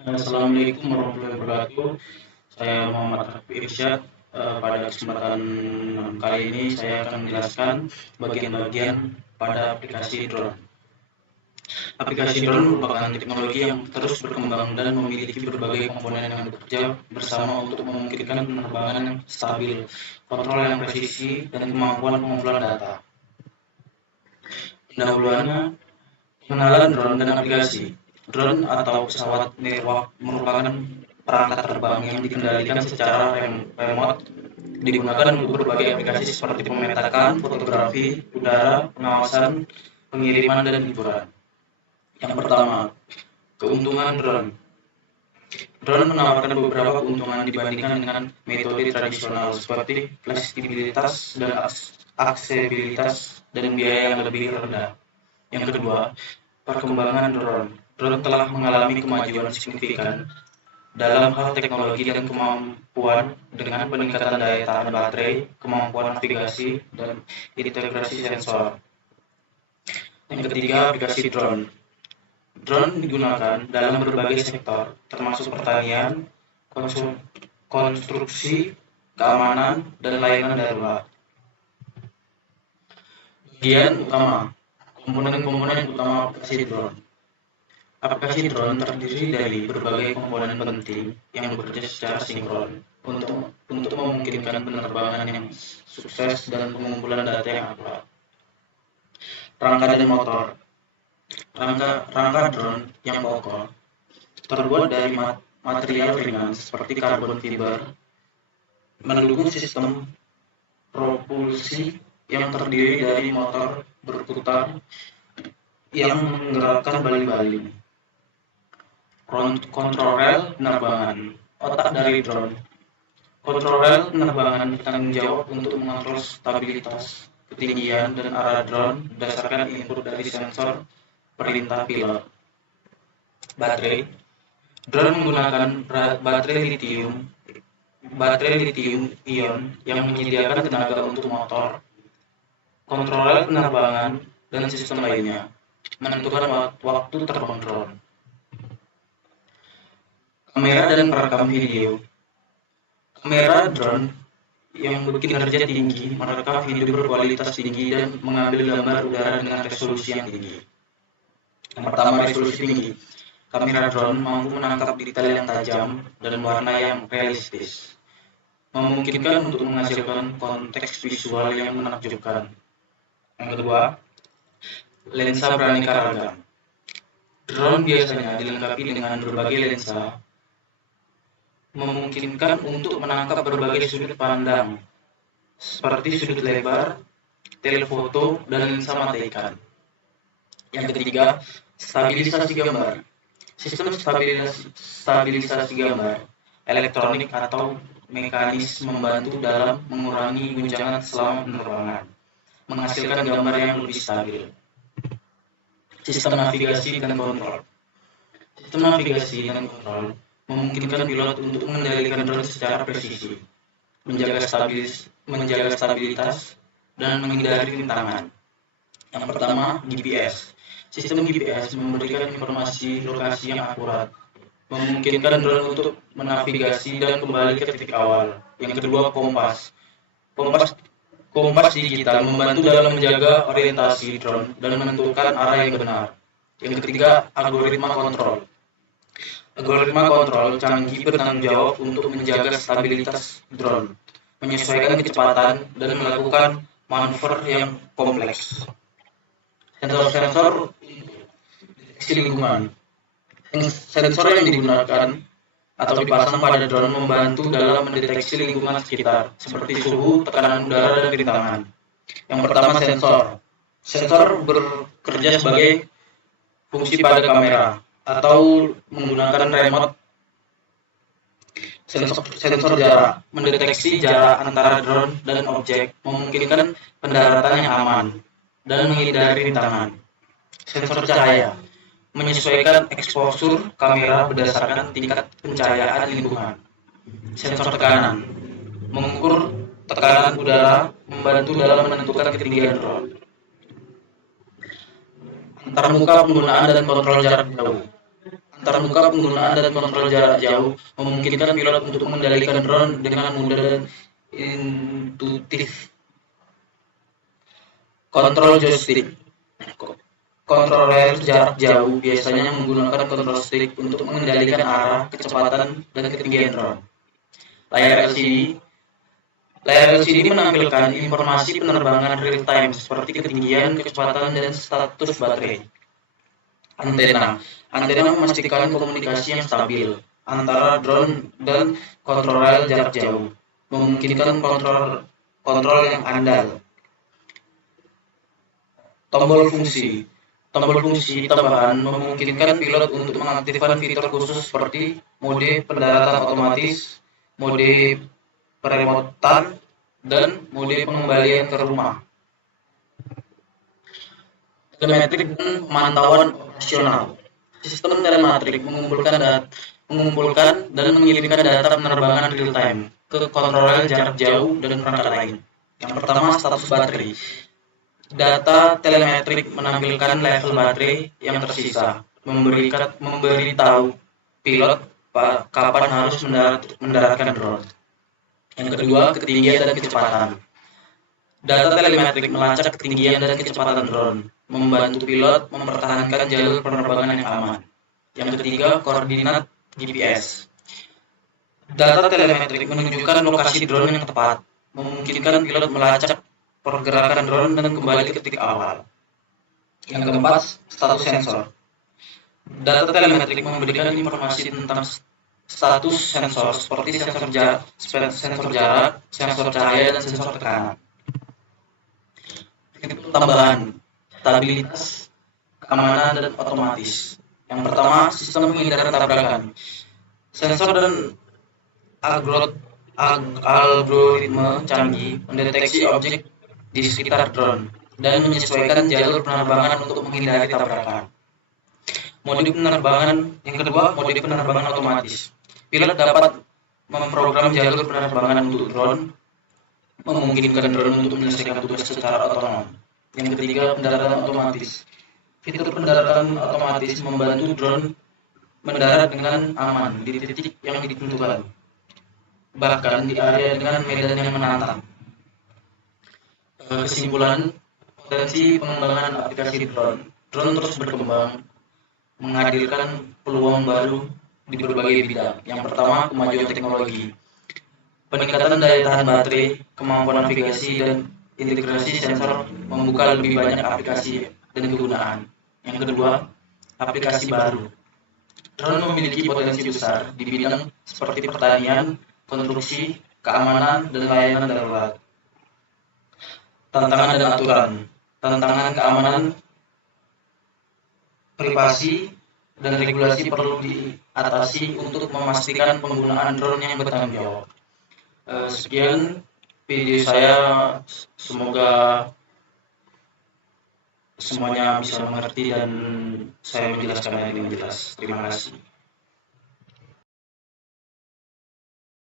Assalamualaikum warahmatullahi wabarakatuh. Saya Muhammad Hafiz Irsyad. Pada kesempatan kali ini saya akan menjelaskan bagian-bagian pada aplikasi drone. Aplikasi drone merupakan teknologi yang terus berkembang dan memiliki berbagai komponen yang bekerja bersama untuk memungkinkan penerbangan yang stabil, kontrol yang presisi, dan kemampuan pengumpulan data. Pendahuluannya, pengenalan drone dan aplikasi. Drone atau pesawat nirwak merupakan perangkat terbang yang dikendalikan secara remote, digunakan untuk berbagai aplikasi seperti pemetakan, fotografi, udara, pengawasan, pengiriman, dan hiburan. Yang pertama, keuntungan drone. Drone menawarkan beberapa keuntungan dibandingkan dengan metode tradisional seperti fleksibilitas dan aksesibilitas dan biaya yang lebih rendah. Yang kedua, perkembangan drone. Drone telah mengalami kemajuan signifikan dalam hal teknologi dan kemampuan dengan peningkatan daya tahan baterai, kemampuan navigasi, dan integrasi sensor. Yang ketiga, aplikasi drone. Drone digunakan dalam berbagai sektor, termasuk pertanian, konstruksi, keamanan, dan layanan darurat. Bagian utama, komponen-komponen utama aplikasi drone. Aplikasi drone terdiri dari berbagai komponen penting yang bekerja secara sinkron untuk memungkinkan penerbangan yang sukses dan pengumpulan data yang akurat. Rangka dan motor. Rangka drone yang pokok terbuat dari material ringan seperti karbon fiber, mendukung sistem propulsi yang terdiri dari motor berputar yang menggerakkan bali-bali. Kontrol rel penerbangan. Otak dari drone. Kontrol rel penerbangan bertanggung jawab untuk mengontrol stabilitas, ketinggian, dan arah drone berdasarkan input dari sensor perintah pilot. Baterai. Drone menggunakan baterai lithium ion yang menyediakan tenaga untuk motor, kontrol rel penerbangan, dan sistem lainnya, menentukan waktu terbang drone. Kamera dan perekam video. Kamera drone yang berkinerja tinggi merekam video berkualitas tinggi dan mengambil gambar udara dengan resolusi yang tinggi. Yang pertama, resolusi tinggi. Kamera drone mampu menangkap detail yang tajam dan warna yang realistis, memungkinkan untuk menghasilkan konteks visual yang menakjubkan. Yang kedua, lensa beraneka ragam. Drone biasanya dilengkapi dengan berbagai lensa, memungkinkan untuk menangkap berbagai sudut pandang, seperti sudut lebar, telefoto, dan lensa mata ikan. Yang ketiga, stabilisasi gambar. Sistem stabilisasi gambar elektronik atau mekanis membantu dalam mengurangi guncangan selama penerbangan, menghasilkan gambar yang lebih stabil. Sistem navigasi dan kontrol. Sistem navigasi dan kontrol memungkinkan pilot untuk mengendalikan drone secara presisi, menjaga stabilitas, dan menghindari rintangan. Yang pertama, GPS. Sistem GPS memberikan informasi lokasi yang akurat, memungkinkan drone untuk menavigasi dan kembali ke titik awal. Yang kedua, kompas. Kompas digital membantu dalam menjaga orientasi drone dan menentukan arah yang benar. Yang ketiga, algoritma kontrol. Algoritma kontrol canggih bertanggung jawab untuk menjaga stabilitas drone, menyesuaikan kecepatan, dan melakukan manuver yang kompleks. Sensor deteksi lingkungan. Sensor yang digunakan atau dipasang pada drone membantu dalam mendeteksi lingkungan sekitar, seperti suhu, tekanan udara, dan rintangan. Yang pertama, sensor. Sensor bekerja sebagai fungsi pada kamera atau menggunakan remote. Sensor jarak mendeteksi jarak antara drone dan objek, memungkinkan pendaratan yang aman dan menghindari rintangan. Sensor cahaya menyesuaikan eksposur kamera berdasarkan tingkat pencahayaan lingkungan. Sensor tekanan mengukur tekanan udara, membantu dalam menentukan ketinggian drone. Antarmuka penggunaan dan kontrol jarak jauh. Terbuka penggunaan dan kontrol jarak jauh memungkinkan pilot untuk mengendalikan drone dengan mudah dan intuitif. Kontrol joystick. Kontroler jarak jauh biasanya menggunakan kontrol stick untuk mengendalikan arah, kecepatan, dan ketinggian drone. Layar LCD. Layar LCD menampilkan informasi penerbangan real time seperti ketinggian, kecepatan, dan status baterai. Antena. Antena memastikan komunikasi yang stabil antara drone dan kontroler jarak jauh, memungkinkan kontrol yang andal. Tombol fungsi. Tombol fungsi tambahan memungkinkan pilot untuk mengaktifkan fitur khusus seperti mode pendaratan otomatis, mode peremotan, dan mode pengembalian ke rumah. Telemetrik dan pemantauan operasional. Sistem telemetrik mengumpulkan dan mengirimkan data penerbangan real time ke kontroler jarak jauh dan perangkat lain. Yang pertama, status baterai. Data telemetrik menampilkan level baterai yang tersisa, memberitahu pilot kapan harus mendaratkan drone. Yang kedua, ketinggian dan kecepatan. Data telemetrik melacak ketinggian dan kecepatan drone, membantu pilot mempertahankan jalur penerbangan yang aman. Yang ketiga, koordinat GPS. Data telemetrik menunjukkan lokasi drone yang tepat, memungkinkan pilot melacak pergerakan drone dan kembali ke titik awal. Yang keempat, status sensor. Data telemetrik memberikan informasi tentang status sensor seperti sensor jarak, sensor cahaya, dan sensor tekanan. Fitur tambahan, stabilitas, keamanan, dan otomatis. Yang pertama, sistem penghindaran tabrakan. Sensor dan algoritme canggih mendeteksi objek di sekitar drone dan menyesuaikan jalur penerbangan untuk menghindari tabrakan. Mode penerbangan yang kedua, mode penerbangan otomatis. Pilot dapat memprogram jalur penerbangan untuk drone, memungkinkan drone untuk menyelesaikan tugas secara otonom. Yang ketiga, pendaratan otomatis. Fitur pendaratan otomatis membantu drone mendarat dengan aman di titik yang ditentukan, bahkan di area dengan medan yang menantang. Kesimpulan, potensi pengembangan aplikasi drone terus berkembang, menghadirkan peluang baru di berbagai bidang. Yang pertama, kemajuan teknologi, peningkatan daya tahan baterai, kemampuan navigasi, dan integrasi sensor membuka lebih banyak aplikasi dan kegunaan. Yang kedua, aplikasi baru. Drone memiliki potensi besar di bidang seperti pertanian, konstruksi, keamanan, dan layanan darurat. Tantangan dan aturan. Tantangan keamanan, privasi, dan regulasi perlu diatasi untuk memastikan penggunaan drone yang bertanggung jawab. Sekian video saya, semoga semuanya bisa mengerti dan saya menjelaskan dengan jelas. Terima kasih.